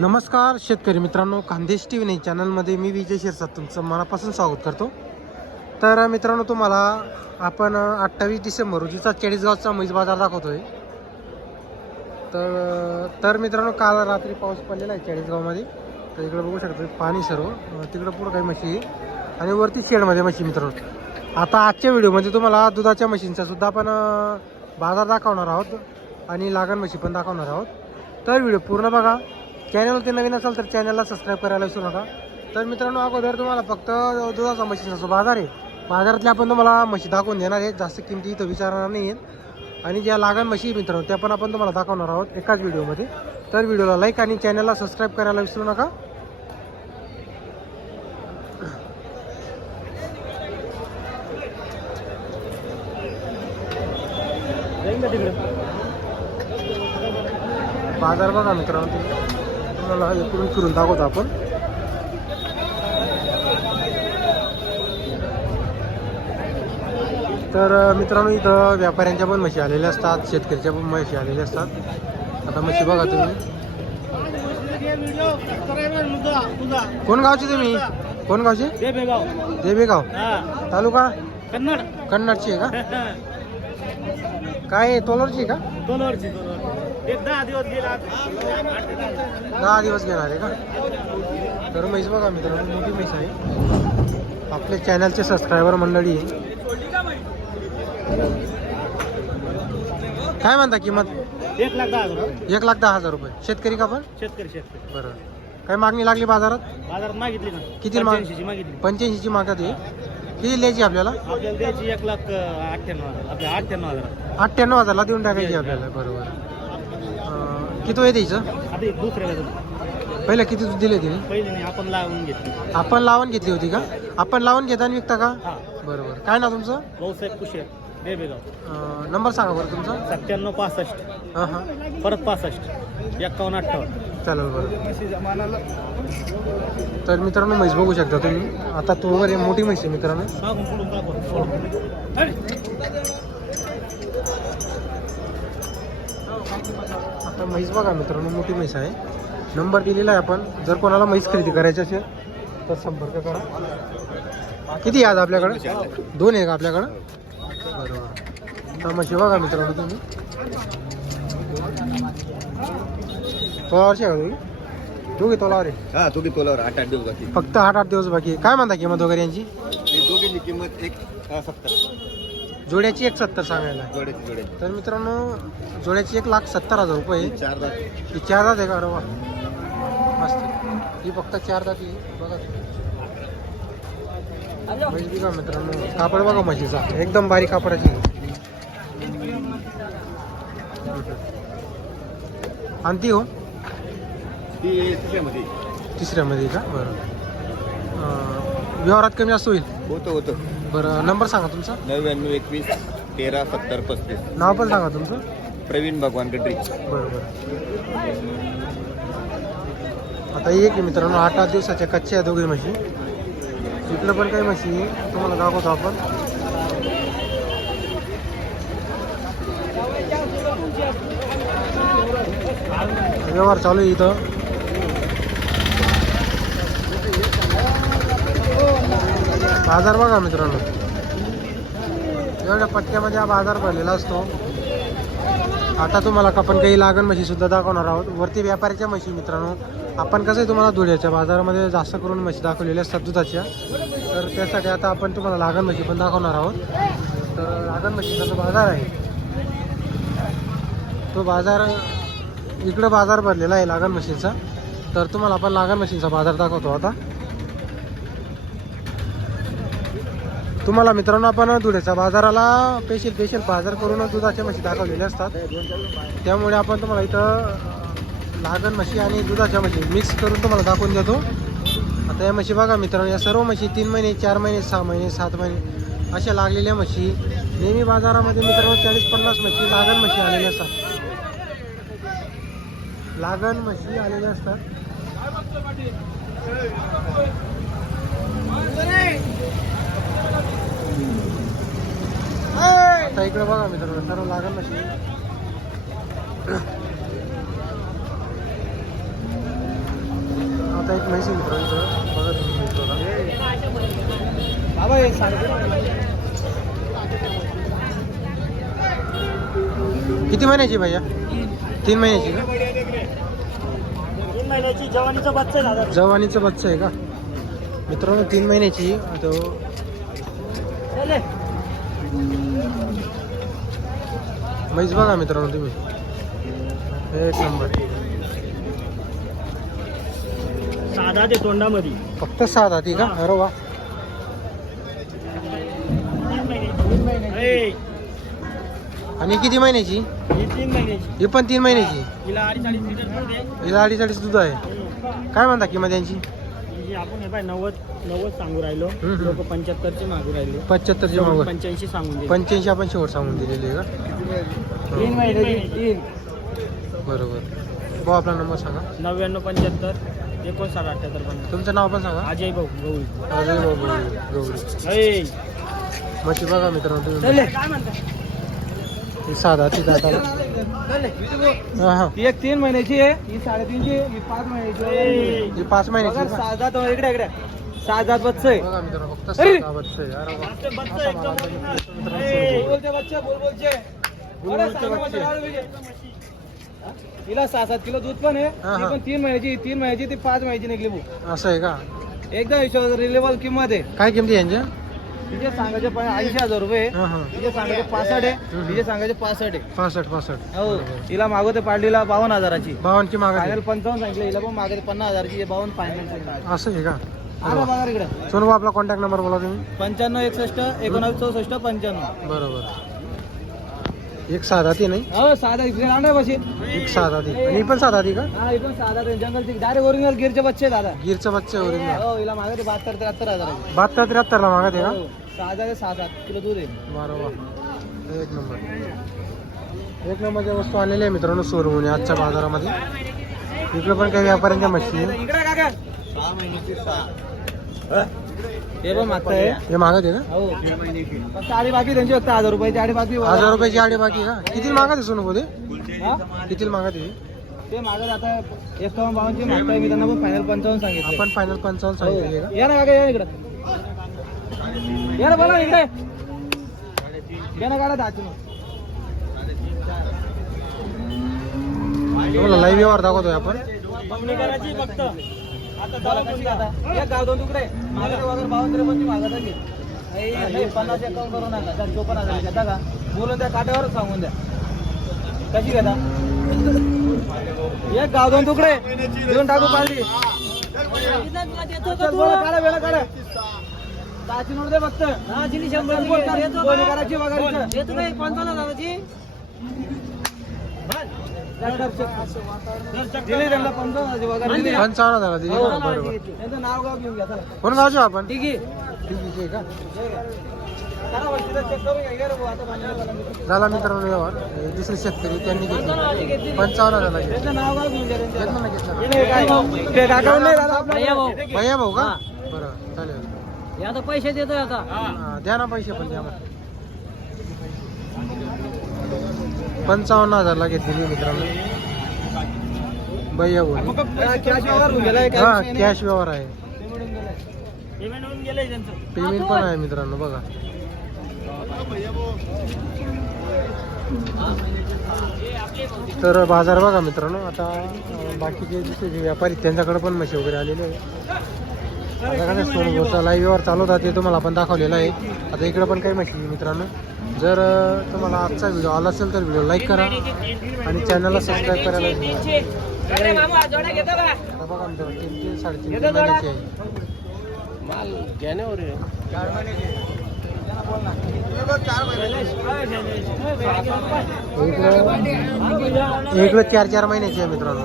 नमस्कार शेतकरी मित्रांनो खानदेश टी व्ही चॅनलमध्ये मी विजय शिरसाट तुमचं मनापासून स्वागत करतो. तर मित्रांनो तुम्हाला आपण अठ्ठावीस डिसेंबर रोजीचा चाळीसगावचा मैज बाजार दाखवतोय. तर तर मित्रांनो काल रात्री पाऊस पडलेला आहे चाळीसगावमध्ये. तर इकडे बघू शकतो पाणी सर्व. तिकडं पुढं काही म्हशी आणि वरती शेडमध्ये म्हशी मित्रांनो. आता आजच्या व्हिडिओमध्ये तुम्हाला दुधाच्या म्हशींचा सुद्धा आपण बाजार दाखवणार आहोत आणि लागण म्हशी पण दाखवणार आहोत. तर व्हिडिओ पूर्ण बघा. चॅनलवरती नवीन असाल तर चॅनलला सबस्क्राईब करायला विसरू नका. तर मित्रांनो अगोदर तुम्हाला फक्त दुधाचा म्हशीचा जो बाजार आहे बाजारातले आपण तुम्हाला म्हशी दाखवून देणार आहे जास्त किमती इथं विचारणार नाही आहेत आणि ज्या लागण म्हशी मित्रांनो त्या पण आपण तुम्हाला दाखवणार आहोत एकाच व्हिडिओमध्ये. तर व्हिडिओला लाईक आणि चॅनलला सबस्क्राईब करायला विसरू नका. बाजार बघा मित्रांनो. तुम्हाला इकडून फिरून दाखवतो आपण. तर मित्रांनो इथं व्यापाऱ्यांच्या पण म्हशी आलेल्या असतात शेतकऱ्याच्या पण म्हशी आलेल्या असतात. आता म्हशी बघा तुम्ही. कोण गावचे तुम्ही? कोण गावचे? देवेगाव तालुका? कन्नड. कन्नडची आहे का? काय तोलरची का? दोनवरची एक दहा दिवस गेला दहा दिवस घेणार आहे का? तर म्हैस बघा मित्रांनो मोठी म्हैस आहे. आपल्या चॅनलचे सबस्क्रायबर मंडळी. काय म्हणता किंमत? एक लाख दहा हजार. एक लाख दहा हजार रुपये. शेतकरी का पण? शेतकरी शेतकरी. बरं. काय मागणी लागली बाजारात? बाजारात मागितली ना. किती मागितली. पंच्याऐंशीची मागत आहे. किती द्यायची आपल्याला? आपल्याला द्यायची एक लाख अठ्ठ्याण्णव हजार. आपल्या अठ्ठ्याण्णव हजार अठ्ठ्याण्णव हजारला देऊन टाकायची आपल्याला. बरोबर. किती आहे द्यायचं? आता एक दुसऱ्याला देतो. पहिलं किती दिले तिने? पहिले नाही आपण लावून घेतली. आपण लावून घेतली होती का? आपण लावून घेता आणि विकता का? हा. बरोबर. काय ना तुमचं? भाऊसाहेब कुशे बेबेगाव. अं, नंबर सांगा बरं तुमचा. सत्त्याण्णव पासष्ट. हां हां. परत पासष्ट. एक्कावन्न अठ्ठावन्न. चालेल बरं. तर मित्रांनो म्हैस बघू शकता तुम्ही. आता तो आहे, मोठी म्हैस आहे मित्रांनो. मागून पुढून दाखव. आता म्हैस बघा मित्रांनो मोठी म्हैस आहे. नंबर दिलेला आहे आपण. जर कोणाला म्हैस खरेदी करायची असेल तर संपर्क करा. किती आज आपल्याकडे? दोन आहे का आपल्याकडं? बरोबर. तर म्हशी बघा मित्रांनो तुम्ही. तोलावरची आहे का तुम्ही दोघे तोलावर आहे. हा दोघी तोलावर आठ आठ दिवस बाकी. फक्त आठ आठ दिवस बाकी. काय म्हणता किंमत वगैरे यांची? दोघींची किंमत एक सत्तर. जोड्याची एक सत्तर सांगायला. तर मित्रांनो जोड्याची एक लाख सत्तर हजार रुपये. चार दात. ही चार दात आहे का? अरे वा. मस्त. ही फक्त चार दात बघा. म्हैस बघा मित्रांनो. कापड बघा म्हशीचा. एकदम बारीक कापडाची. आणि ती हो? ती तिसऱ्यामध्ये. तिसऱ्यामध्ये का? बरं. व्यवहारात कमी जास्त होईल? होतं होतं. बरं नंबर सांगा तुमचा. नव्याण्णव एकवीस तेरा सत्तर पस्तीस. नाव पण सांगा तुमचं. प्रवीण भगवान गड्री बरं बरं. आता एक आहे मित्रांनो आठ आठ दिवसाच्या कच्च्या आहे दोघी म्हशी. इकडं पण काही म्हशी. तुम्हाला दाखवतो आपण. व्यवहार चालू आहे इथं. बाजार बघा मित्रांनो. एवढ्या पट्ट्यामध्ये हा बाजार भरलेला असतो. आता तुम्हाला आपण काही लागण म्हशी सुद्धा दाखवणार आहोत. वरती व्यापाऱ्याच्या म्हशी मित्रांनो. आपण कसं आहे तुम्हाला धुळ्याच्या बाजारामध्ये जास्त करून म्हशी दाखवलेल्या असतात दुधाच्या. तर त्यासाठी आता आपण तुम्हाला लागण म्हशी पण दाखवणार आहोत. तर लागण म्हशीचा जो बाजार आहे तो बाजार इकडं बाजार भरलेला आहे लागण म्हशींचा. तर तुम्हाला आपण लागण म्हशींचा बाजार दाखवतो आता. तुम्हाला मित्रांनो आपण दुधाचा बाजाराला स्पेशल स्पेशल बाजार करून दुधाच्या म्हशी दाखवलेल्या असतात. त्यामुळे आपण तुम्हाला इथं लागण म्हशी आणि दुधाच्या म्हशी मिक्स करून तुम्हाला दाखवून देतो. आता या म्हशी बघा मित्रांनो या सर्व म्हशी तीन महिने चार महिने सहा महिने सात महिने अशा लागलेल्या म्हशी. नेहमी बाजारामध्ये मित्रांनो चाळीस पन्नास म्हशी लागण म्हशी आलेल्या असतात. लागण म्हशी आलेल्या असतात. आता इकडे बघा मित्रांनो सर्व लागण म्हशी आता एक आहे मित्रांनो बघा तुम्ही बाबा सांगतो किती महिन्याची भैया? तीन महिन्याची का? तीन महिन्याची जवानीचा बच्चा जवानीचं बच्चं आहे का? मित्रांनो तीन महिन्याची. तो. म्हैस बघा मित्रांनो तुम्ही. एक नंबर. साधा ते तोंडामध्ये. फक्त सहा जाती का? अरे वा. आणि किती महिन्याची? ही ही पण तीन महिन्याची. हिला अडीच अडीच दूध आहे. काय म्हणता किंमत यांची? ही जी आपण हे पाय नव्वद नव्वद सांगू राहिलो. हम्म. लोक पंच्याहत्तरचे मागू राहिले. पंच्याहत्तरची मागं. पंच्याऐंशी सांगून दिले. पंच्याऐंशी आपण शेवट सांगून दिलेली आहे का? तीन हो, महिन्याची तीन. बरोबर. भाऊ आपला नंबर सांगा. नव्याण्णव पंच्याहत्तर एकोणसाठ अठ्ठ्याहत्तर पन्नास. तुमचं नाव पण सांगा. अजय भाऊ गवळी अजय भाऊ गवळी गवळी मच्छी बघा मित्रांनो तुम्ही. काय म्हणता साधा ती दाताला हा हा एक तीन महिन्याची आहे ही साडेतीनची ही पाच महिन्याची आहे. ही पाच महिन्याची आहे का? सहा जात हो, इकडे इकडे सहा जात बच्च आहे फक्त अरे! साधा बच्चा आहे अरे वा. बच्चे, बच्चे, असा एकदम मला मोठा. मित्रांनो ए, सोडून बोलते बच्चे बोल बोलचे बोलबोलचे अरे, सांगा बच्चे. बच्चे, लाडू पाहिजे. हा? हिला सहा सात किलो दूध पण आहे हा, ती हा. पण तीन महिन्याची तीन महिन्याची ती पाच महिन्याची निघली. असं आहे का एकदम हिशोब रिलेबल किंमत आहे काय किमती यांच्या तिचे सांगायचे ऐंशी हजार रुपये. हा हा. तिचे सांगायचे पासष्ट आहे. तिचे सांगायचे पासष्ट आहे. पासष्ट पासष्ट. हो तिला मागवते पाडलीला बावन्न हजाराची. बावनची मागा फायनल पंचावन्न सांगितलं हिला पण मागते पन्नास हजारची बावन्न फायनल असं आहे का? आला. बघा इकडे. सोनू भाऊ आपला कॉन्टॅक्ट नंबर बोला तुम्ही. पंच्याण्णव एकसष्ट एकोणावीस चौसष्ट पंच्याण्णव. बरोबर. एक साधा ती नाही? हो साधा इकडे आणा बशी एक साधा ती. आणि ही पण साधा ती का? हा इथून साधा ते. जंगलची डायरेक्ट ओरिजिनल गिरचे बच्चे दादा. गिरचं बच्चे ओरिजिनल हो हिला मागते बहात्तर त्र्याहत्तर हजाराची बहात्तर त्र्याहत्तरला मागत आहे का? हो, सहा ते सात किलो दूध आहे. बरोबर एक नंबर. एक नंबरच्या वस्तू आलेल्या आहे मित्रांनो शोरूम आजच्या बाजारामध्ये. इकडे पण काही व्यापाऱ्यांच्या सहा हे पण हे मागत आहे का हो. फक्त आडी बाकी त्यांची फक्त हजार रुपयाची आडी बाकी हजार रुपयाची आडी बाकी का? किती मागत आहे सोनू हा? किती मागत आहे? ते मागत आता एकावन्न बावन्नची मागताय मी त्यांना पण फायनल पंचावन्न सांगितलं. आपण फायनल पंचावन्न सांगितले का? या ना काका या इकडे. या ना बोला इकडे. या ना काढा दहाची नोट. लाईव्ह व्यवहार दाखवतोय आपण. बमणी करायची फक्त. आता चालू कशी आता? एक गाव दोन तुकडे. मागत वगैरे बावन्न त्रेपन्नची मागत आहे. हे- हे पन्नास एकावन्न करू नका त्या चोपन्न हजार घेता का बोलून त्या काट्यावरच सांगून द्या. कशी घेता एक गाव दोन तुकडे. देऊन टाकू पाहिजे काढा वेळा काढा. दहाची नोट दे फक्त. काढ. बोलणी करायची वगैरे पंचावन्न. पंचावन्न दिली? बरोबर. कोण गावचे हो आपण? ठीक आहे ठीक आहे का झाला मित्रांनो व्यवहार दुसरे शेतकरी त्यांनी घेतले पंचावन्न घेतले. घेतलं ना घेतलं झालं आपलं. भैया भाऊ का बरं चालेल आता पैसे देतोय आता द्या ना पैसे पण द्या पंचावन्न हजारला घेतलेली मित्रांनो भैया भाऊ हा, हा. कॅश व्यवहार आहे. पेमेंट पण आहे मित्रांनो बघा तर बाजार बघा मित्रांनो आता बाकीचे जे व्यापारी त्यांच्याकडे पण म्हशी वगैरे आलेले आहे सोनभोचा लाईव्ह व्यवहार चालू होता ते तुम्हाला आपण दाखवलेलं आहे. आता इकडे पण काही म्हशी मित्रांनो. जर तुम्हाला आजचा व्हिडिओ आला असेल तर व्हिडिओ लाईक करा आणि चॅनलला सबस्क्राईब करायला. आता बघा मित्रांनो तीन तीन साडेतीन तीन महिन्याची आहे. इकडं चार चार महिन्याचे आहे मित्रांनो.